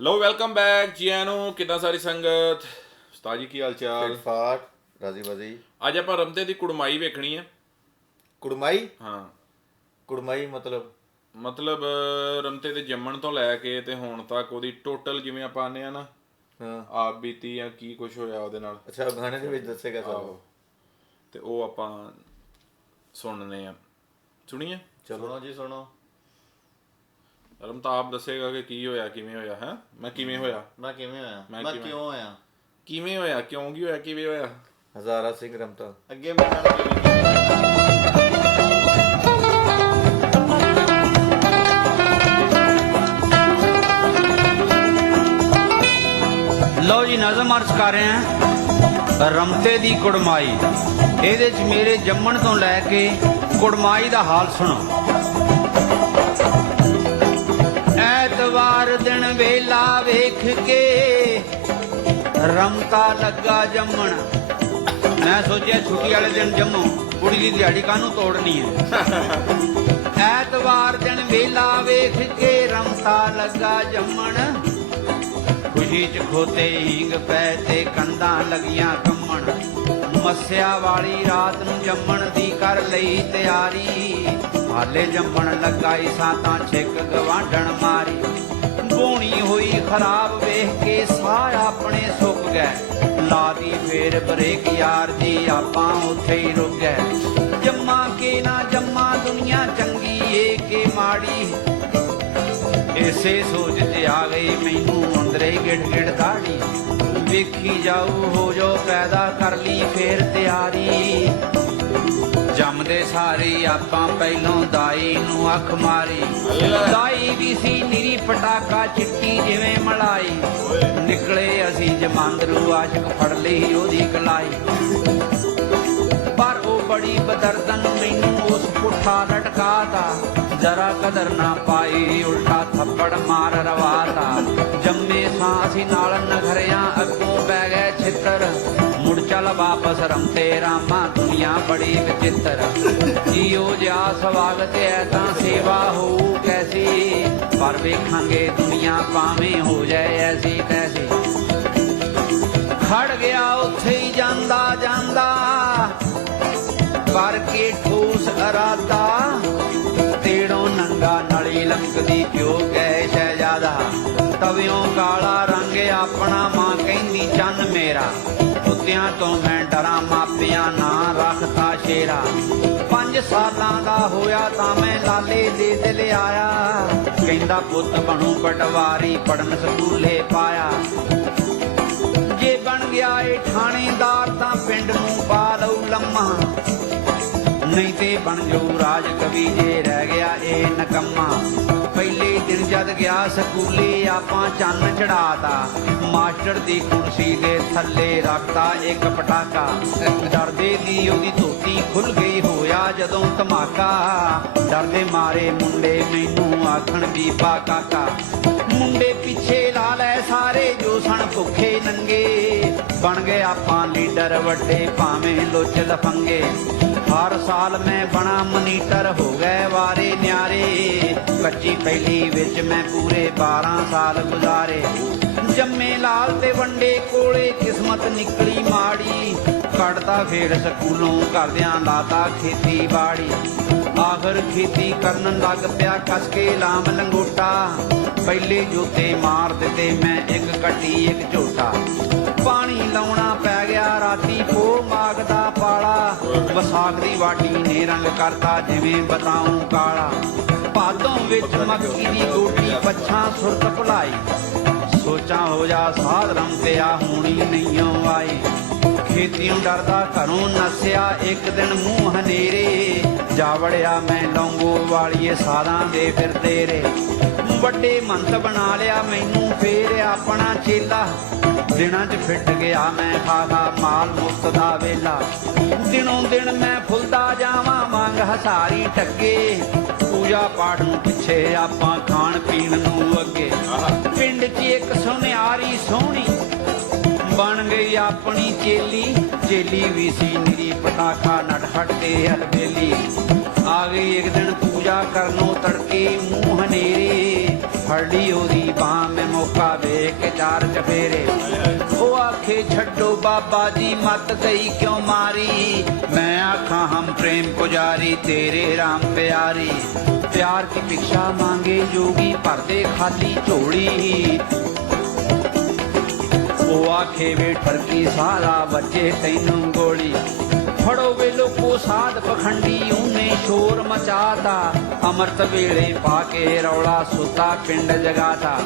ਲੋ welcome back ਜੀ ਆਇਆਂ ਨੂੰ ਕਿੱਦਾਂ ਸਾਰੀ ਸੰਗਤ? ਉਸਤਾਦ ਜੀ ਕੀ ਹਾਲ ਚਾਲ? ਫਾਟ ਰਾਜ਼ੀ ਬਾਜ਼ੀ। ਅੱਜ ਆਪਾਂ ਰਮਤੇ ਦੀ ਕੁੜਮਾਈ ਵੇਖਣੀ ਹੈ ਕੁੜਮਾਈ? ਹਾਂ। ਕੁੜਮਾਈ ਮਤਲਬ? ਮਤਲਬ ਰਮਤੇ ਦੇ ਜੰਮਣ ਤੋਂ ਲੈ ਕੇ ਤੇ ਹੁਣ ਤੱਕ ਉਹਦੀ ਟੋਟਲ ਜਿਵੇਂ ਆਪਾਂ ਆਨੇ ਆ ਨਾ ਹਾਂ। ਆਪ ਬੀਤੀ ਜਾਂ ਕੀ ਕੁਝ ਹੋਇਆ ਉਹਦੇ ਨਾਲ। ਅੱਛਾ ਗਾਣੇ ਦੇ ਵਿੱਚ ਦੱਸੇਗਾ ਸਭ। ਤੇ ਉਹ ਆਪਾਂ ਸੁਣਨੇ ਆ। ਸੁਣੀਏ? ਚਲੋ। ਜੀ ਸੁਣੋ। ਰਮਤਾਬ ਦੱਸੇਗਾ ਕਿ ਕੀ ਹੋਇਆ ਕਿਵੇਂ ਹੋਇਆ ਹੈ? ਮੈਂ ਕਿਵੇਂ ਹੋਇਆ? ਮੈਂ ਕਿਵੇਂ ਹੋਇਆ? ਮੈਂ ਮੈਂ ਕਿਵੇਂ? ਕਿਉਂ ਹੋਇਆ? ਕਿਵੇਂ ਹੋਇਆ? ਕਿਉਂ ਕੀ ਹੋਇਆ? ਕਿਵੇਂ ਹੋਇਆ? ਹਜ਼ਾਰਾ ਸਿੰਘ ਰਮਤਾ। ਅੱਗੇ ਮੇਰੇ ਨਾਲ ਕਿਵੇਂ ਕੀਤਾ? ਲਓ ਜੀ ਨਜ਼ਮ ਅਰਜ਼ ਕਰ ਰਹੇ ਹਾਂ। ਰਮਤੇ ਦੀ ਕੁੜਮਾਈ। ਇਹਦੇ 'ਚ ਮੇਰੇ ਜੰਮਣ ਤੋਂ ਲੈ ਕੇ ਕੁੜਮਾਈ ਦਾ ਹਾਲ ਸੁਣੋ। ਐਤਵਾਰ ਦਿਨ ਵੇਲਾ ਵੇਖ ਕੇ ਰਮਤਾ ਲੱਗਾ ਜੰਮਣ। ਮੈਂ ਸੋਚਿਆ ਛੁੱਟੀ ਵਾਲੇ ਦਿਨ ਜੰਮੋ। ਕੁੜੀ ਦੀ ਦਿਹਾੜੀ ਕਾਹਨੂੰ ਤੋੜਨੀ ਹੈ? ਐਤਵਾਰ ਦਿਨ ਵੇਲਾ ਵੇਖ ਕੇ ਰਮਤਾ ਲੱਗਾ ਜੰਮਣ। ਖੁਸ਼ੀ ਚ ਖੋਤੇ ਹੀਂਗ ਪੈ ਤੇ ਕੰਧਾਂ ਲਗੀਆਂ ਕੰਮਣ। ਮੱਸਿਆ ਵਾਲੀ ਰਾਤ ਨੂੰ ਜੰਮਣ ਦੀ ਕਰ ਲਈ ਤਿਆਰੀ। ਹਾਲੇ ਜੰਮਣ ਲੱਗਾ ਈ ਤਾਂ ਛਿੱਕ ਗਵਾਂਢਣ ਮਾਰੀ। ਬੋਣੀ ਹੋਈ, ਖਰਾਬ ਵੇਖ ਕੇ ਸਾਹ ਆਪਣੇ ਸੁੱਕ ਗਏ। ਲਾਦੀ ਫੇਰ ਬ੍ਰੇਕ ਯਾਰ ਜੀ, ਆਪਾਂ ਉੱਥੇ ਹੀ ਰੁਕ ਗਏ। ਜੰਮਾ ਕੇ ਨਾ ਜੰਮਾ, ਦੁਨੀਆ ਚੰਗੀ ਏ ਕਿ ਮਾੜੀ। ਇਸੇ ਸੋਚ ਤੇ ਆ ਗਈ ਮੈਨੂੰ, ਅੰਦਰੇ ਗਿੜ ਗਿੜ ਦਾੜੀ। ਵੇਖੀ ਜਾਊ, ਹੋ ਜੋ ਪੈਦਾ ਕਰ ਲਈ ਫੇਰ ਤਿਆਰੀ। ਜੰਮਦੇ ਸਾਰੇ, ਆਪਾਂ ਪਹਿਲੋਂ ਦਾਈ ਨੂੰ ਅੱਖ ਮਾਰੀ। ਦਾਈ ਵੀ ਸੀ ਨਿਰੀ ਪਟਾਕਾ ਚਿੱਟੀ ਜਿਵੇਂ ਮਲਾਈ। ਨਿਕਲੇ ਅਸੀਂ ਜਮਾਂਦਰੂ ਆਸ਼ਕ ਫੜ ਲਈ ਉਹਦੀ ਕਲਾਈ। ਪਰ ਉਹ ਬੜੀ ਬਦਰਦਨ, ਮੈਨੂੰ ਉਸ ਪੁੱਠਾ ਲਟਕਾਤਾ। ਜਰਾ ਕਦਰ ਨਾ ਪਾਈ, ਉਲਟਾ ਥੱਪੜ ਮਾਰ ਰਵਾਤਾ। ਜੰਮੇ ਸਾਂ ਅਸੀਂ ਨਾਲ ਨਖਰਿਆਂ ਅੱਗੋਂ ਪੈ ਗਏ ਛਿੱਤਰ। ਮੁੜ ਚੱਲ ਵਾਪਸ ਰਮਤੇ ਰਾਮਾ, ਦੁਨੀਆ ਬੜੀ ਵਿਚਿੱਤਰ। ਜੀਓ ਜਿਆ ਸਵਾਗਤ ਹੈ ਤਾਂ ਸੇਵਾ ਹੋਊ ਕੈਸੀ? ਪਰ ਵੇਖਾਂਗੇ ਦੁਨੀਆ ਭਾਵੇਂ ਤੋਂ ਮੈਂ ਡਰਾਂ, ਮਾਪਿਆਂ ਨਾ ਰੱਖਤਾ ਸ਼ੇਰਾ ਪੰਜ ਸਾਲਾਂ ਦਾ ਹੋਇਆ ਤਾਂ ਮੈਂ ਲਾਲੇ ਦੇ ਦਿਲ ਆਇਆ। ਕਹਿੰਦਾ ਪੁੱਤ ਬਣੂ ਪਟਵਾਰੀ ਪੜਨ ਸਕੂਲੇ ਪਾਇਆ। ਜੇ ਬਣ ਗਿਆ ਏ ਥਾਣੇਦਾਰ ਤਾਂ ਪਿੰਡ ਨੂੰ ਪਾ ਲਊ ਲੰਮਾ। ਨਹੀਂ ਤੇ ਬਣ ਜਾਊ ਰਾਜ ਕਵੀ ਜੇ ਰਹਿ ਗਿਆ ਏ ਨਕੰਮਾ। ਪਹਿਲੇ ਦਿਨ ਜਦ ਗਿਆ ਸਕੂਲੇ ਆਪਾਂ ਚੰਨ ਚੜਾਤਾ। ਮਾਸਟਰ ਦੀ ਕੁਰਸੀ ਦੇ ਥੱਲੇ ਰੱਖਤਾ ਇੱਕ ਪਟਾਕਾ। ਡਰਦੇ ਦੀ ਉਹਦੀ ਧੋਤੀ ਖੁੱਲ ਗਈ ਹੋਇਆ ਜਦੋਂ ਧਮਾਕਾ। ਡਰਦੇ ਮਾਰੇ ਮੁੰਡੇ ਮੈਨੂੰ ਆਖਣ ਬੀਬਾ ਕਾਕਾ। ਮੁੰਡੇ ਪਿੱਛੇ ਲਾ ਲੈ ਸਾਰੇ ਜੋ ਸਣ ਭੁੱਖੇ ਨੰਗੇ। ਬਣ ਗਏ ਆਪਾਂ ਲੀਡਰ ਵੱਡੇ ਭਾਵੇਂ ਲੁੱਚ ਲਫੰਗੇ ਹਰ ਸਾਲ ਮੈਂ ਬਣਾ ਮਨੀਟਰ, ਹੋ ਗਏ ਵਾਰੇ ਨਿਆਰੇ। ਕੱਚੀ ਪਹਿਲੀ ਵਿੱਚ ਮੈਂ ਪੂਰੇ 12 ਸਾਲ ਗੁਜ਼ਾਰੇ। ਜੰਮੇ ਲਾਲ ਤੇ ਵੰਡੇ ਕੋਲੇ, ਕਿਸਮਤ ਨਿਕਲੀ ਮਾੜੀ। ਕੱਢਦਾ ਫੇਰ ਸਕੂਲੋਂ ਕਰਦਿਆਂ ਲਾਤਾ ਖੇਤੀਬਾੜੀ ਆਖਰ ਖੇਤੀ ਕਰਨ ਲੱਗ ਪਿਆ ਕਸ ਕੇ ਲਾਮ ਲੰਗੋਟਾ। ਪਹਿਲੇ ਜੋਤੇ ਮਾਰ ਦਿੱਤੇ ਮੈਂ ਇੱਕ ਕੱਟੀ, ਇੱਕ ਝੋਟਾ। ਪਾਣੀ ਲਾਉਣਾ ਪੈ ਗਿਆ, ਰਾਤੀ ਪੋ ਮਾਗਦਾ। ਵਿਸਾਖ ਦੀ ਵਾਢੀ ਨੇ ਰੰਗ ਕਰਤਾ, ਜਿਵੇਂ ਬਤਾਉ ਕਾਲਾ। ਭਾਦੋਂ ਵਿੱਚ ਮੱਕੀ ਦੀ ਗੋਟੀ, ਪੱਛਾਂ ਸੁਰਤ ਭੁਲਾਈ। ਸੋਚਾਂ ਹੋ ਜਾ ਸਾਧ ਤੇ ਆ, ਹੋਣੀ ਨਹੀਂਓ ਆਈ ਖੇਤੀਓਂ ਡਰਦਾ ਘਰੋਂ ਨਸਿਆ, ਇੱਕ ਦਿਨ ਮੂੰਹ ਹਨੇਰੇ। ਜਾ ਵੜਿਆ ਮੈਂ ਲੌਂਗੋ ਵਾਲੀਏ ਸਾਲਾਂ ਦੇ ਫਿਰ ਤੇਰੇ ਵੱਡੇ ਮੰਤ ਬਣਾ ਲਿਆ, ਮੈਨੂੰ ਫੇਰ ਆਪਣਾ ਚੇਲਾ। ਦਿਨਾਂ 'ਚ ਫਿੱਟ ਗਿਆ ਮੈਂ ਖਾਦਾ ਮਾਲ ਮੁਫਤ ਦਾ ਵੇਲਾ। ਦਿਨੋਂ ਦਿਨ ਮੈਂ ਫੁੱਲਦਾ ਜਾਵਾਂ, ਮੰਗ ਹਸਾਰੀ ਟੱਗੇ ਪੂਜਾ ਪਾਠ ਨੂੰ ਪਿੱਛੇ ਆਪਾਂ ਖਾਣ ਪੀਣ ਨੂੰ ਅੱਗੇ। ਪਿੰਡ 'ਚ ਇੱਕ ਸੁਨਿਆਰੀ ਸੋਹਣੀ ਬਣ ਗਈ ਆਪਣੀ ਚੇਲੀ। ਚੇਲੀ ਵੀ ਸੀ ਨਿਰੀ, ਪਟਾਖਾ ਨਟ ਹਟਦੇ ਹਲਵੇਲੀ ਆ ਗਈ ਇੱਕ ਦਿਨ ਪੂਜਾ ਕਰਨੋਂ ਤੜਕੇ, ਮੂੰਹ ਹਨੇਰੇ। ਫੜ ਲਈ ਉਹਦੀ ਬਾਹ, ਮੈਂ ਮੌਕਾ ਵੇਖ ਕੇ ਚਾਰ ਚਫੇਰੇ। ਉਹ ਆਖੇ, ਛੱਡੋ ਬਾਬਾ ਜੀ, ਮਤ ਗਈ ਕਿਉਂ ਮਾਰੀ? ਮੈਂ ਆਖਾਂ, ਹਮ ਪ੍ਰੇਮ ਪੁਜਾਰੀ, ਤੇਰੇ ਰਾਮ ਪਿਆਰੀ। ਪਿਆਰ ਕੀ ਭਿਕਸ਼ਾ ਮੰਗੇ, ਜੋਗੀ ਭਰਦੇ ਖਾਲੀ ਝੋਲੀ। ਉਹ ਆਖੇ, ਵੇ ਠਰਕੀ ਸਾਰਾ ਵੱਜੇ ਤੈਨੂੰ ਗੋਲੀ। ਫੜੋ ਵੇ ਲੋਕੋ ਸਾਧ ਪਖੰਡੀ, ਉਹਨੇ ਸ਼ੋਰ ਮਚਾਤਾ। ਅਮਰਤ ਵੇਲੇ ਪਾ ਕੇ ਰੌਲਾ ਸੁੱਤਾ, ਪਿੰਡ ਜਗਾਤਾ।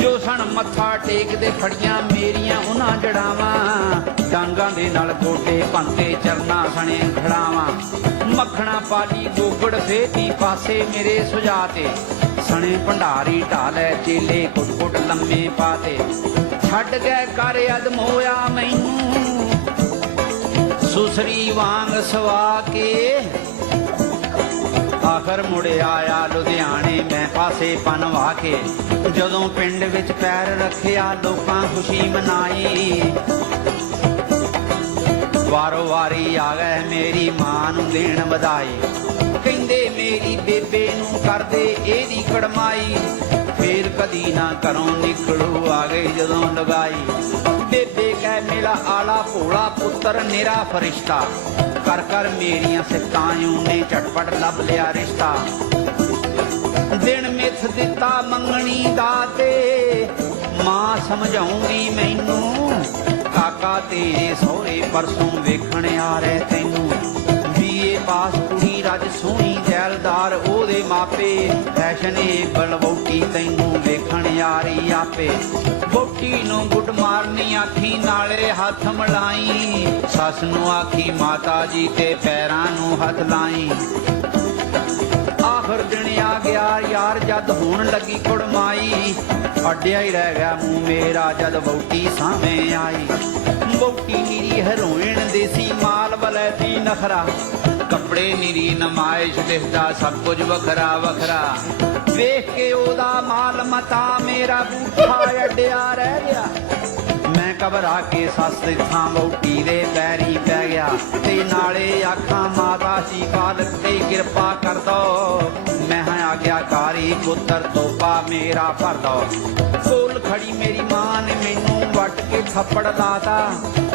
ਜੋ ਸਣ ਮੱਥਾ ਟੇਕਦੇ ਫੜੀਆਂ, ਮੇਰੀਆਂ ਉਹਨਾਂ ਜੜਾਵਾਂ। ਡਾਂਗਾਂ ਦੇ ਨਾਲ ਗੋਡੇ ਪੰਤੇ ਚਰਨਾ ਸਣੇ ਖੜਾਵਾਂ। ਮੱਖਣਾ ਪਾਲੀ ਗੋਗੜ ਫੇਤੀ ਪਾਸੇ ਮੇਰੇ ਸੁਜਾਤੇ। ਸਣੇ ਭੰਡਾਰੀ ਢਾਲੇ ਚੇਲੇ ਕੁੱਟ ਕੁੱਟ ਲੰਮੇ ਪਾਤੇ। ਛੱਡ ਗਏ ਕਰ ਅਦਮ ਹੋਇਆ ਮੈਨੂੰ। ਸੁਸਰੀ ਵਾਂਗ ਸਵਾ ਕੇ ਆਖਰ ਮੁੜ ਆਇਆ ਲੁਧਿਆਣੇ, ਮੈਂ ਪਾਸੇ ਪਨਵਾ ਕੇ। ਜਦੋਂ ਪਿੰਡ ਵਿੱਚ ਪੈਰ ਰੱਖਿਆ, ਲੋਕਾਂ ਖੁਸ਼ੀ ਮਨਾਈ। ਵਾਰੋ ਵਾਰੀ ਆ ਗਏ ਮੇਰੀ ਮਾਂ ਨੂੰ ਦੇਣ ਵਧਾਈ। ਕਹਿੰਦੇ ਮੇਰੀ ਬੇਬੇ ਨੂੰ ਕਰਦੇ ਇਹਦੀ ਕੜਮਾਈ। ਫੇਰ ਕਦੀ ਨਾ ਘਰੋਂ ਨਿਕਲੂ ਆ ਗਈ ਜਦੋਂ ਲਗਾਈ। ਬੇਬੇ ਮੇਰਾ ਆਲਾ ਭੋਲਾ ਪੁੱਤਰ ਨਿਰਾ ਫਰਿਸ਼ਤਾ। ਕਰ ਕਰ ਮੇਰੀਆਂ ਸਿੱਕਾਂ ਨੇ ਝਟਪਟ ਲੱਭ ਲਿਆ ਰਿਸ਼ਤਾ। ਦਿਨ ਮਿੱਥ ਦਿੱਤਾ ਮੰਗਣੀ ਦਾ ਤੇ, ਮਾਂ ਸਮਝਾਉਂਦੀ ਮੈਨੂੰ, ਕਾਕਾ ਤੇਰੇ ਸਹੁਰੇ ਪਰਸੋਂ ਵੇਖਣ ਆ ਰਹੇ ਤੈਨੂੰ। ਬੀਏ ਪਾਸ ਕੁੜੀ ਰੱਜ ਸੋਹਣੀ ਜੈਲਦਾਰ, ਉਹਦੇ ਮਾਪੇ ਫੈਸ਼ਨੇ ਬਲਵੋਟੀ ਤੈਨੂੰ ਵੇਖਣ ਆਪੇ। ਵੋਟੀ ਨੂੰ ਗੁੱਡ ਮਾਰਨੀ ਆਖੀ, ਨਾਲੇ ਹੱਥ ਮਲਾਈ। ਸੱਸ ਨੂੰ ਆਖੀ, ਮਾਤਾ ਜੀ ਤੇ ਪੈਰਾਂ ਨੂੰ ਹੱਥ ਲਾਈ। ਆਖਰ ਦਿਨ ਆ ਗਿਆ, ਯਾਰ ਜਦ ਹੋਣ ਲੱਗੀ ਕੁੜਮਾਈ ਅੱਡਿਆ ਹੀ ਰਹਿ ਗਿਆ ਮੂੰਹ ਮੇਰਾ ਜਦ ਵਹੁਟੀ ਸਾਹਮਣੇ ਆਈ। ਵਹੁਟੀ ਨੀਰੀ ਹੈਰੋਇਨ ਦੇਸੀ ਮਾਲ ਬਲੈਤੀ ਨਖਰਾ। ਕੱਪੜੇ ਨੀਰੀ ਨਮਾਇਸ਼ ਦਿਖਦਾ ਸਭ ਕੁਝ ਵੱਖਰਾ ਵੱਖਰਾ। ਵੇਖ ਕੇ ਉਹਦਾ ਮਾਲ ਮਤਾ ਮੇਰਾ ਬੂਠਾ ਅੱਡਿਆ ਰਹਿ ਗਿਆ। ਮੈਂ ਘਬਰਾ ਕੇ ਸੱਸ ਦੇ ਥਾਂ ਵਹੁਟੀ ਦੇ ਪੈਰੀ ਪੈ ਗਿਆ। ਤੇ ਨਾਲੇ ਆਖਾਂ, ਮਾਤਾ ਜੀ ਬਾਲਕ ਤੇ ਕਿਰਪਾ ਕਰ ਦੋ। ਮੈਂ ਹਾਂ ਆਗਿਆਕਾਰੀ ਪੁੱਤਰ ਤੋਪਾ ਮੇਰਾ ਭਰ ਦੋ। ਕੋਲ ਖੜੀ ਮੇਰੀ ਮਾਂ ਨੇ ਮੈਨੂੰ ਵੱਟ ਕੇ ਥੱਪੜ ਲਾਤਾ।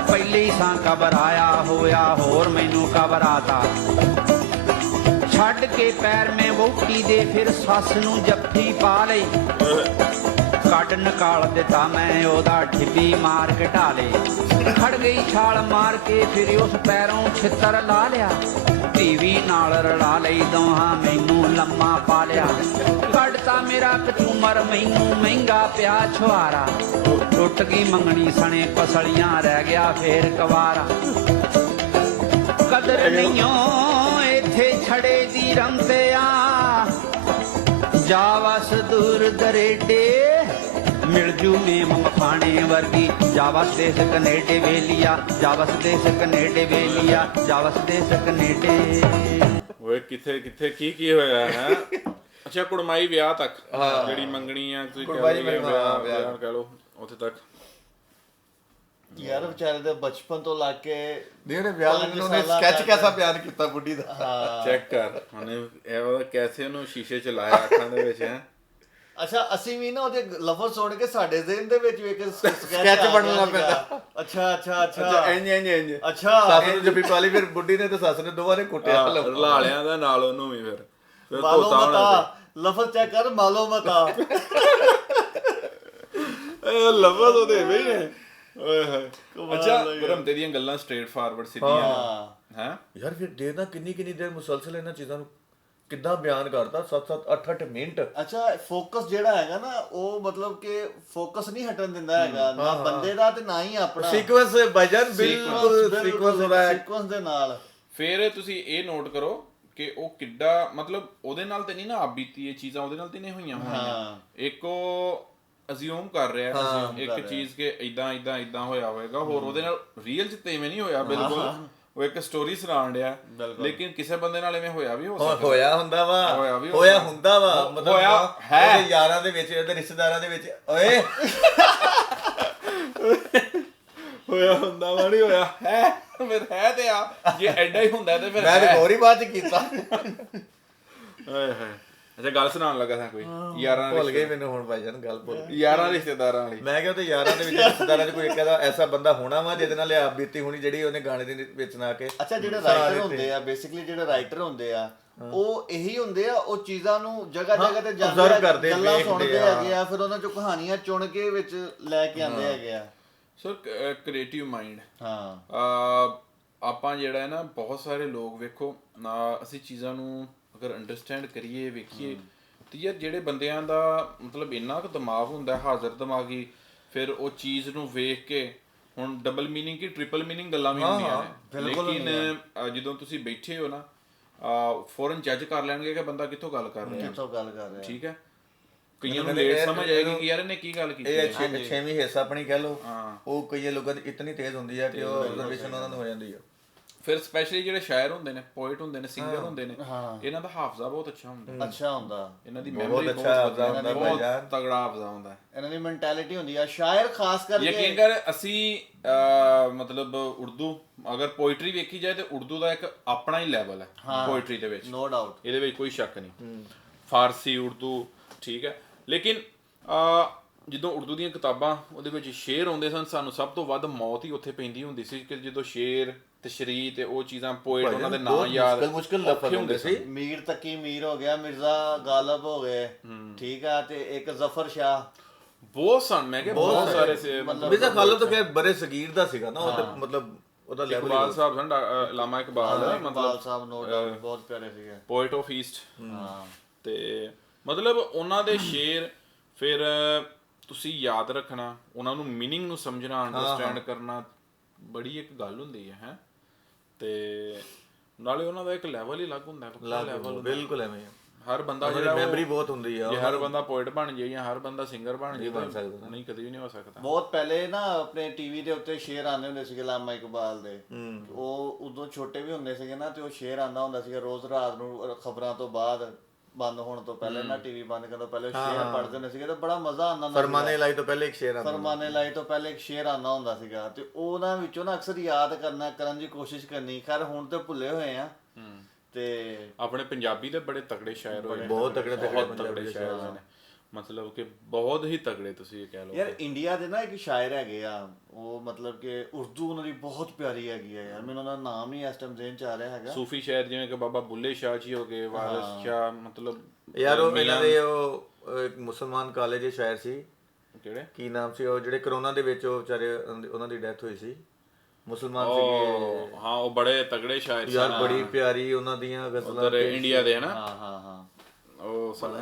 ਪਹਿਲੇ ਹੀ ਸਾਂ ਘਬਰਾਇਆ ਹੋਇਆ, ਹੋਰ ਮੈਨੂੰ ਘਬਰਾਤਾ। ਛੱਡ ਕੇ ਪੈਰ ਮੈਂ ਵਹੁਟੀ ਦੇ, ਫਿਰ ਸੱਸ ਨੂੰ ਜੱਫੀ ਪਾ ਲਈ। ਕੱਢ ਨਿਕਾਲ ਦਿੱਤਾ ਮੈਂ ਉਹਦਾ ਠਿੱਬੀ ਮਾਰ ਢਾਲੇ। ਖੜ ਗਈ ਛਾਲ ਮਾਰ ਕੇ ਫਿਰ ਉਸ ਪੈਰੋਂ ਛਿੱਤਰ ਲਾ ਲਿਆ। ਟੀਵੀ ਨਾਲ ਰਲਾ ਲਈ ਦੋਹਾਂ ਮੈਨੂੰ ਲੰਮਾ ਪਾ ਲਿਆ ਕੱਢਤਾ ਮੇਰਾ ਕਚੂਮਰ ਮੈਨੂੰ ਮਹਿੰਗਾ ਪਿਆ ਛੁਆਰਾ ਟੁੱਟ ਗਈ ਮੰਗਣੀ ਸਣੇ ਪਸਲੀਆਂ ਰਹਿ ਗਿਆ ਫੇਰ ਕਵਾਰਾ। ਕਦਰ ਨਹੀਂਓ ਇੱਥੇ ਛੜੇ ਦੀ ਰੰਗਿਆ ਜਾ ਵਸ ਦੂਰ ਦਰੇਡੇ ਮਿਲ ਜੂ ਮੇਮ ਮਖਾਣੇ ਵਰਗੀ। ਜਾ ਵਸ ਦੇਸ ਕਨੇਡੇ ਵੇਲੀਆ ਜਾ ਵਸ ਦੇਸ ਕਨੇਡੇ ਵੇਲੀਆ ਜਾ ਵਸ ਦੇਸ ਕਨੇਡੇ ਓਏ ਕਿੱਥੇ ਕਿੱਥੇ ਕੀ ਕੀ ਹੋਇਆ ਹੈ? ਅੱਛਾ ਕੁੜਮਾਈ ਵਿਆਹ ਤੱਕ। ਜਿਹੜੀ ਮੰਗਣੀ ਆ ਤੁਸੀਂ ਕੁੜਮਾਈ ਵਿਆਹ ਵਿਆਹ। ਕਹਿ ਲਓ ਉੱਥੇ ਤੱਕ। ਯਾਰ ਵਿਚਾਰੇ ਦੇ ਬਚਪਨ ਤੋਂ ਲੱਗ ਕੇ ਨਹੀਂ ਉਹਨੇ ਵਿਆਹ ਨੂੰ ਉਹਨੇ ਸਕੈਚ ਕੈਸਾ ਬਿਆਨ ਕੀਤਾ ਬੁੱਢੀ ਦਾ? ਚੈੱਕ ਕਰ। ਉਹਨੇ ਇਹ ਉਹਦਾ ਕੈਸੇ ਉਹਨੂੰ ਸ਼ੀਸ਼ੇ ਚ ਲਾਇਆ ਅੱਖਾਂ ਦੇ ਵਿੱਚ ਹੈ? ਅੱਛਾ ਅਸੀਂ ਵੀ ਨਾ ਉਹਦੇ ਲਫ਼ਜ਼ ਸੁਣ ਕੇ ਸਾਡੇ ਜ਼ਿਹਨ ਦੇ ਵਿੱਚ ਵੀ ਇੱਕ ਸਕੈਚ ਬਣਨ ਲੱਗ ਪੈਂਦਾ। ਅੱਛਾ ਅੱਛਾ ਅੱਛਾ। ਇੰਜ ਇੰਜ ਇੰਜ ਅੱਛਾ। ਸੱਸ ਨੂੰ ਜੱਫੀ ਪਾ ਲਈ ਫਿਰ ਬੁੱਢੀ ਨੇ ਤੇ ਸੱਸ ਨੇ ਦੋਵਾਂ ਨੇ ਕੁੱਟਿਆ ਰਲਾ ਲਿਆ ਦਾ ਨਾਲ ਉਹਨੂੰ ਵੀ ਫਿਰ। ਫਿਰ ਧੋਤਾ ਹੋਣਾ ਲਫ਼ਜ਼ ਚੈੱਕ ਕਰ ਮਾਲੋ ਮਤਾ। ਇਹ ਲਫ਼ਜ਼ ਉਹਦੇ ਵੀ ਨੇ। ਓਏ ਹੋਏ। ਅੱਛਾ। ਰਮਤੇ ਦੀਆਂ ਗੱਲਾਂ ਸਟ੍ਰੇਟ ਫਾਰਵਰਡ ਸਿੱਧੀਆਂ ਹਾਂ। ਹੈ? ਯਾਰ ਫਿਰ ਦੇ ਨਾ ਕਿੰਨੀ ਕਿੰਨੀ ਦੇਰ ਮੁਸਲਸਲ ਇਹਨਾਂ ਚੀਜ਼ਾਂ ਨੂੰ ਕਿੱਦਾਂ ਬਿਆਨ ਕਰਦਾ 7-7 8-8 ਮਿੰਟ। ਅੱਛਾ ਫੋਕਸ ਜਿਹੜਾ ਹੈਗਾ ਨਾ ਉਹ ਮਤਲਬ ਕਿ ਫੋਕਸ ਨਹੀਂ ਹਟਣ ਦਿੰਦਾ ਹੈਗਾ ਨਾ ਬੰਦੇ ਦਾ ਤੇ ਨਾ ਹੀ ਆਪਣਾ। ਸੀਕੁਐਂਸ ਬਾਈਜਾਨ ਬਿਲਕੁਲ ਸੀਕੁਐਂਸ ਹੋ ਰਿਹਾ ਹੈ। ਸੀਕੁਐਂਸ ਦੇ ਨਾਲ। ਫਿਰ ਤੁਸੀਂ ਇਹ ਨੋਟ ਕਰੋ ਕਿ ਉਹ ਕਿੱਡਾ ਮਤਲਬ ਉਹਦੇ ਨਾਲ ਤੇ ਨਹੀਂ ਨਾ ਆਪ ਬੀਤੀ ਇਹ ਚੀਜ਼ਾਂ ਉਹਦੇ ਨਾਲ ਤੇ ਨਹੀਂ ਹੋਈਆਂ ਹੋਣੀਆਂ। ਹਾਂ। ਇੱਕ ਉਹ ਅਸਿਊਮ ਕਰ ਰਿਹਾ ਹੈ ਇੱਕ ਚੀਜ਼ ਕਿ ਇਦਾਂ ਇਦਾਂ ਇਦਾਂ ਹੋਇਆ ਹੋਵੇਗਾ ਹੋਰ ਉਹਦੇ ਨਾਲ ਰੀਅਲ ਚ ਤੇ ਨਹੀਂ ਹੋਇਆ ਬਿਲਕੁਲ। ਉਹ ਇੱਕ ਸਟੋਰੀ ਸੁਣਾਉਣ ਡਿਆ। ਲੇਕਿਨ ਕਿਸੇ ਬੰਦੇ ਨਾਲ ਐਵੇਂ ਹੋਇਆ ਵੀ ਹੋ ਸਕਦਾ। ਹੋਇਆ ਹੁੰਦਾ ਵਾ। ਹੋਇਆ। ਹੁੰਦਾ ਵਾ। ਮਤਲਬ ਹੋਇਆ ਹਾਂ, ਯਾਰਾਂ ਦੇ ਵਿੱਚ ਉਹਦੇ ਰਿਸ਼ਤੇਦਾਰਾਂ ਦੇ ਵਿੱਚ। ਓਏ। ਹੋਇਆ ਹੁੰਦਾ ਵਾ ਨਹੀਂ ਹੋਇਆ। ਹੈ ਫਿਰ ਹੈ ਤੇ ਆ। ਜੇ ਐਡਾ ਹੀ ਹੁੰਦਾ ਤੇ ਫਿਰ ਮੈਂ ਤਾਂ ਹੋਰ ਹੀ ਬਾਅਦ ਚ ਕੀਤਾ। ਹਾਏ ਹਾਏ। ਅੱਛਾ ਗੱਲ ਸੁਣਾਉਣ ਲੱਗਾ ਸਾਂ ਕੋਈ? ਯਾਰਾਂ ਭੁੱਲ ਗਏ ਮੈਨੂੰ ਹੁਣ ਭਾਈਜਾਨ ਗੱਲ ਭੁੱਲ ਗਈ। ਯਾਰਾਂ ਰਿਸ਼ਤੇਦਾਰਾਂ ਵਾਲੀ। ਮੈਂ ਕਿਹਾ ਤੇ ਯਾਰਾਂ ਦੇ ਵਿੱਚ ਰਿਸ਼ਤੇਦਾਰਾਂ 'ਚ ਕੋਈ ਇੱਕ ਐਦਾ ਐਸਾ ਬੰਦਾ ਹੋਣਾ ਵਾ ਜਿਹਦੇ ਨਾਲ ਇਹ ਆਪ ਬੀਤੀ ਹੋਣੀ ਜਿਹੜੀ ਉਹਨੇ ਗਾਣੇ ਦੇ ਵਿੱਚ ਨਾ ਕੇ ਅੱਛਾ ਜਿਹੜੇ ਰਾਈਟਰ ਹੁੰਦੇ ਆ ਬੇਸਿਕਲੀ ਜਿਹੜੇ ਰਾਈਟਰ ਹੁੰਦੇ ਆ ਉਹ ਇਹੀ ਹੁੰਦੇ ਆ ਉਹ ਚੀਜ਼ਾਂ ਨੂੰ ਜਗ੍ਹਾ ਜਗ੍ਹਾ ਤੇ ਜਾਂਦੇ ਆ ਗੱਲਾਂ ਸੁਣਦੇ ਆ। ਹੈਗੇ ਆ ਫਿਰ ਉਹਨਾਂ ਚੋਂ ਕਹਾਣੀਆਂ ਚੁਣ ਕੇ ਵਿੱਚ ਲੈ ਕੇ ਆਉਂਦੇ ਹੈਗੇ ਆ। ਸੋ ਕ੍ਰੀਏਟਿਵ ਮਾਈਂਡ ਹਾਂ। ਆਪਾਂ ਜਿਹੜਾ ਹੈ ਨਾ ਬਹੁਤ ਸਾਰੇ ਲੋਕ ਵੇਖੋ ਨਾ ਅਸੀਂ ਚੀਜ਼ਾਂ ਨੂੰ ਅਗਰ ਅੰਡਰਸਟੈਂਡ ਕਰੀਏ ਵੇਖੀਏ ਤੇ ਯਾਰ ਜਿਹੜੇ ਬੰਦਿਆਂ ਦਾ ਮਤਲਬ ਇੰਨਾ ਕੁ ਦਿਮਾਗ ਹੁੰਦਾ ਹੈ, ਹਾਜ਼ਰ ਦਿਮਾਗੀ ਫਿਰ ਉਹ ਚੀਜ਼ ਨੂੰ ਵੇਖ ਕੇ ਹੁਣ ਡਬਲ ਮੀਨਿੰਗ ਕੀ ਟ੍ਰਿਪਲ ਮੀਨਿੰਗ ਗੱਲਾਂ ਵੀ ਹੁੰਦੀਆਂ ਨੇ। ਲੇਕਿਨ ਜਦੋਂ ਤੁਸੀਂ ਬੈਠੇ ਹੋ ਨਾ ਫੋਰਨ ਜੱਜ ਕਰ ਲੈਣਗੇ ਕਿ ਬੰਦਾ ਕਿੱਥੋਂ ਗੱਲ ਕਰ ਰਿਹਾ? ਕਿੱਥੋਂ ਗੱਲ ਕਰ ਰਹੇ? ਠੀਕ ਹੈ? ਕਈਆਂ ਨੂੰ ਲੇਟ ਸਮਝ ਆਏਗੀ ਕਿ ਯਾਰ ਇਹਨੇ ਕੀ ਗੱਲ ਕੀਤੀ ਇਹ ਹੈ। ਛੇ- ਛੇਵੀਂ ਹਿੱਸਾ ਆਪਣੀ ਕਹਿ ਲਓ ਹਾਂ। ਉਹ ਕਈ ਲੋਕਾਂ ਦੀ ਇਤਨੀ ਤੇਜ਼ ਹੁੰਦੀ ਆ ਕਿ ਉਹ ਆਬਜ਼ਰਵੇਸ਼ਨ ਉਹਨਾਂ ਨੂੰ ਹੋ ਜਾਂਦੀ ਆ। ਫਿਰ ਸਪੈਸ਼ਲੀ ਜਿਹੜੇ ਸ਼ਾਇਰ ਹੁੰਦੇ ਨੇ ਪੋਇਟ ਹੁੰਦੇ ਨੇ ਸਿੰਗਰ ਹੁੰਦੇ ਨੇ ਇਹਨਾਂ ਦਾ ਹਾਫਜ਼ਾ ਬਹੁਤ ਅੱਛਾ ਹੁੰਦਾ। ਅੱਛਾ ਹੁੰਦਾ। ਇਹਨਾਂ ਦੀ ਬਹੁਤ ਮੈਮਰੀ ਅੱਛਾ ਬਹੁਤ ਹਾਫ਼ਜ਼ਾ ਵਧੀਆ ਹੁੰਦਾ ਬਹੁਤ ਭਾਈਜਾਨ। ਤਗੜਾ ਹਾਫਜ਼ਾ ਹੁੰਦਾ। ਇਹਨਾਂ ਦੀ ਮੈਂਟੈਲਿਟੀ ਹੁੰਦੀ ਆ। ਸ਼ਾਇਰ ਖਾਸ ਕਰਕੇ ਯਕੀਨ ਕਰ ਅਸੀਂ ਮਤਲਬ ਉਰਦੂ ਅਗਰ ਪੋਇਟਰੀ ਵੇਖੀ ਜਾਏ ਤੇ ਉਰਦੂ ਦਾ ਇੱਕ ਆਪਣਾ ਹੀ ਲੈਵਲ ਹੈ ਪੋਇਟਰੀ ਦੇ ਵਿੱਚ। ਨੋ ਡਾਊਟ ਇਹਦੇ ਵਿੱਚ ਕੋਈ ਸ਼ੱਕ ਨਹੀਂ। ਫਾਰਸੀ ਉਰਦੂ ਠੀਕ ਹੈ। ਲੇਕਿਨ ਜਦੋਂ ਉਰਦੂ ਦੀਆਂ ਕਿਤਾਬਾਂ ਉਹਦੇ ਵਿੱਚ ਸ਼ੇਰ ਆਉਂਦੇ ਸਨ ਸਾਨੂੰ ਸਭ ਤੋਂ ਵੱਧ ਮੌਤ ਹੀ ਉੱਥੇ ਪੈਂਦੀ ਹੁੰਦੀ ਸੀ ਕਿ ਜਦੋਂ ਸ਼ੇਰ ਤਸ਼ਰੀ ਤੇ ਉਹ ਚੀਜ਼ਾਂ ਪੋਇਟ ਉਹਨਾਂ ਦੇ ਨਾਂ ਬਹੁਤ ਯਾਦ ਮੁਸ਼ਕਿਲ ਮੁਸ਼ਕਿਲ ਲਫ਼ਜ਼ ਹੁੰਦੇ ਸੀ। ਮੀਰ ਤੱਕੀ ਮੀਰ ਹੋ ਗਿਆ ਮਿਰਜ਼ਾ ਗਾਲਬ ਹੋ ਗਏ। ਠੀਕ ਆ ਤੇ ਇੱਕ ਜ਼ਫਰ ਸ਼ਾਹ। ਬਹੁਤ ਸਨ ਮੈਂ ਕਿਹਾ ਬਹੁਤ ਸਾਰੇ ਸੇ ਮਿਰਜ਼ਾ ਖਾਲਦ ਤਾਂ ਖੈਰ ਬਰੇ ਸਗੀਰ ਦਾ ਸੀਗਾ ਨਾ ਉਹ ਤੇ ਮਤਲਬ ਉਹਦਾ ਲੈਵਲ ਇਕਬਾਲ ਸਾਹਿਬ ਸਨ ਇਲਾਮਾ ਇਕਬਾਲ ਇਕਬਾਲ ਮਤਲਬ ਸਾਹਿਬ ਨੋ ਡਾਊਟ ਬਹੁਤ ਪਿਆਰੇ ਸੀਗੇ। ਪੋਇਟ ਆਫ ਈਸਟ ਹਾਂ। ਤੇ ਮਤਲਬ ਉਹਨਾਂ ਦੇ ਸ਼ੇਰ ਫਿਰ ਤੁਸੀਂ ਯਾਦ ਰੱਖਣਾ ਉਹਨਾਂ ਨੂੰ मीनिंग ਨੂੰ ਸਮਝਣਾ ਅੰਡਰਸਟੈਂਡ ਕਰਨਾ ਬੜੀ ਇੱਕ ਗੱਲ ਹੁੰਦੀ ਹੈ ਹੈ ਤੇ ਨਾਲੇ ਉਹਨਾਂ ਦਾ ਇੱਕ ਲੈਵਲ ਹੀ ਅਲੱਗ ਹੁੰਦਾ ਹੈ ਵੱਖਰਾ ਲੈਵਲ ਬਿਲਕੁਲ ਐਵੇਂ ਆ ਹਰ ਬੰਦਾ ਉਹਦੀ ਜਿਹੜਾ ਮੈਮਰੀ ਬਹੁਤ ਹੁੰਦੀ ਆ ਜੇ ਹਰ ਬੰਦਾ ਪੋਇਟ ਬਣ ਜਾਏ ਜਾਂ ਹਰ ਬੰਦਾ ਸਿੰਗਰ ਬਣ ਜਾਏ ਬਣ ਤਾਂ ਸਕਦਾ। ਨਹੀਂ ਕਦੀ ਵੀ ਨਹੀਂ ਹੋ ਸਕਦਾ ਬਹੁਤ ਪਹਿਲੇ ਨਾ ਆਪਣੇ ਟੀਵੀ ਦੇ ਉੱਤੇ ਸ਼ੇਰ ਆਉਂਦੇ ਹੁੰਦੇ ਸੀਗੇ ਲਾਮਾ ਇਕਬਾਲ ਦੇ ਉਹ ਉਦੋਂ ਛੋਟੇ ਵੀ ਹੁੰਦੇ ਸੀਗੇ ਨਾ ਤੇ ਉਹ ਸ਼ੇਰ ਆਂਦਾ ਹੁੰਦਾ ਸੀਗਾ ਰੋਜ਼ ਰਾਤ ਨੂੰ ਖਬਰਾਂ ਤੋਂ ਬਾਅਦ ਬੰਦ ਹੋਣ ਤੋਂ ਪਹਿਲੇ ਨਾ ਟੀਵੀ ਬੰਦ ਕਰਨ ਤੋਂ ਪਹਿਲੇ ਸ਼ੇਰ ਪੜ੍ਹਦੇ ਹੁੰਦੇ ਸੀਗੇ ਤੇ ਬੜਾ ਮਜ਼ਾ ਆਉਂਦਾ ਹੁੰਦਾ ਫਰਮਾਨੇ ਲਾਈ ਤੋਂ ਪਹਿਲੇ ਇੱਕ ਸ਼ੇਰ ਆਉਂਦਾ ਫਰਮਾਨੇ ਲਾਈ ਤੋਂ ਪਹਿਲੇ ਇੱਕ ਸ਼ੇਰ ਆਉਂਦਾ ਹੁੰਦਾ ਸੀਗਾ ਤੇ ਉਹਨਾਂ ਵਿੱਚੋਂ ਨਾ ਅਕਸਰ ਯਾਦ ਕਰਨਾ ਕਰਨ ਦੀ ਕੋਸ਼ਿਸ਼ ਕਰਨੀ। ਖੈਰ ਹੁਣ ਤੇ ਭੁੱਲੇ ਹੋਏ ਆ। ਤੇ ਆਪਣੇ ਪੰਜਾਬੀ ਦੇ ਬੜੇ ਤਗੜੇ ਸ਼ਾਇਰ ਹੋਏ ਨੇ। ਬਹੁਤ ਤਗੜੇ ਬਹੁਤ ਤਗੜੇ ਸ਼ਾਇਰ ਹੋਏ ਨੇ। ਮਤਲਬ ਕਿ ਬਹੁਤ ਹੀ ਤਗੜੇ ਤੁਸੀਂ ਇਹ ਕਹਿ ਲਓ ਯਾਰ ਇੰਡੀਆ ਦੇ ਨਾ ਇੱਕ ਸ਼ਾਇਰ ਹੈਗੇ ਆ ਉਹ ਮਤਲਬ ਕਿ ਉਰਦੂ ਉਹਨਾਂ ਦੀ ਬਹੁਤ ਪਿਆਰੀ ਹੈਗੀ ਆ ਯਾਰ ਮੈਨੂੰ ਉਹਨਾਂ ਦਾ ਨਾਮ ਨਹੀਂ ਇਸ ਟਾਈਮ ਜ਼ਿਹਨ ਚ ਆ ਰਿਹਾ ਹੈਗਾ। ਸੂਫੀ ਸ਼ਾਇਰ ਜਿਵੇਂ ਕਿ ਬਾਬਾ ਬੁੱਲੇ ਸ਼ਾਹ ਜੀ ਹੋ ਗਏ ਵਾਰਿਸ ਸ਼ਾਹ ਮਤਲਬ ਯਾਰ ਉਹ ਇਹਨਾਂ ਦੇ ਉਹ ਇੱਕ ਮੁਸਲਮਾਨ ਕਾਲਜ ਦੇ ਸ਼ਾਇਰ ਸੀ। ਕਿਹੜੇ? ਕੀ ਨਾਮ ਸੀ ਉਹ ਜਿਹੜੇ ਕਰੋਨਾ ਦੇ ਵਿੱਚ ਉਹ ਵਿਚਾਰੇ ਉਹਨਾਂ ਦੀ- ਡੈਥ ਹੋਈ ਸੀ। ਮੁਸਲਮਾਨ ਸੀਗੇ। ਉਹ ਹਾਂ ਉਹ ਬੜੇ ਤਗੜੇ ਸ਼ਾਇਰ ਸੀ ਯਾਰ ਬੜੀ ਪਿਆਰੀ ਉਹਨਾਂ ਦੀਆਂ ਗਜ਼ਲਾਂ ਇੰਡੀਆ ਦੇ ਹਨਾ ਹਾਂ ਹਾਂ ਹਾਂ। ਉਹ ਸਨ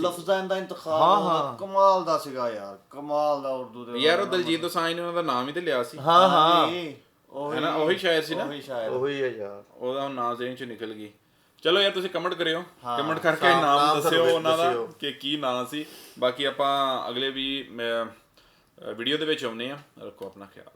ਲਫ਼ਜ਼ਾਂ ਦਾ ਇੰਤਖਾਬ ਉਹਦਾ ਕਮਾਲ ਦਾ ਸੀਗਾ ਯਾਰ ਕਮਾਲ ਦਾ ਉਰਦੂ ਦੇ ਯਾਰ ਉਹ ਦਲਜੀਤ ਦੋਸਾਂਝ ਨੇ ਉਹਨਾਂ ਦਾ ਨਾਮ ਹੀ ਤੇ ਲਿਆ ਸੀ ਹਾਂ ਹਾਂ ਉਹ ਹੈਨਾ ਉਹੀ ਸ਼ਾਇਰ ਸੀ ਨਾ ਉਹੀ ਸ਼ਾਇਰ ਉਹੀ ਹੈ ਯਾਰ ਉਹਦਾ ਹੁਣ ਨਾਂ ਜ਼ੇਨ ਚ ਨਿਕਲ ਗਈ ਚਲੋ ਯਾਰ ਤੁਸੀਂ ਕਮੈਂਟ ਕਰਿਓ ਕਮੈਂਟ ਕਰਕੇ ਨਾਮ- ਨਾਮ ਨਾਮ ਦੱਸਿਓ ਉਹਨਾਂ ਦਾ। ਕਿ ਕੀ ਨਾਂ ਸੀ ਬਾਕੀ ਆਪਾਂ ਅਗਲੇ ਵੀ ਵੀਡੀਓ ਦੇ ਵਿੱਚ ਆਉਨੇ ਆ ਰੱਖੋ ਆਪਣਾ ਖਿਆਲ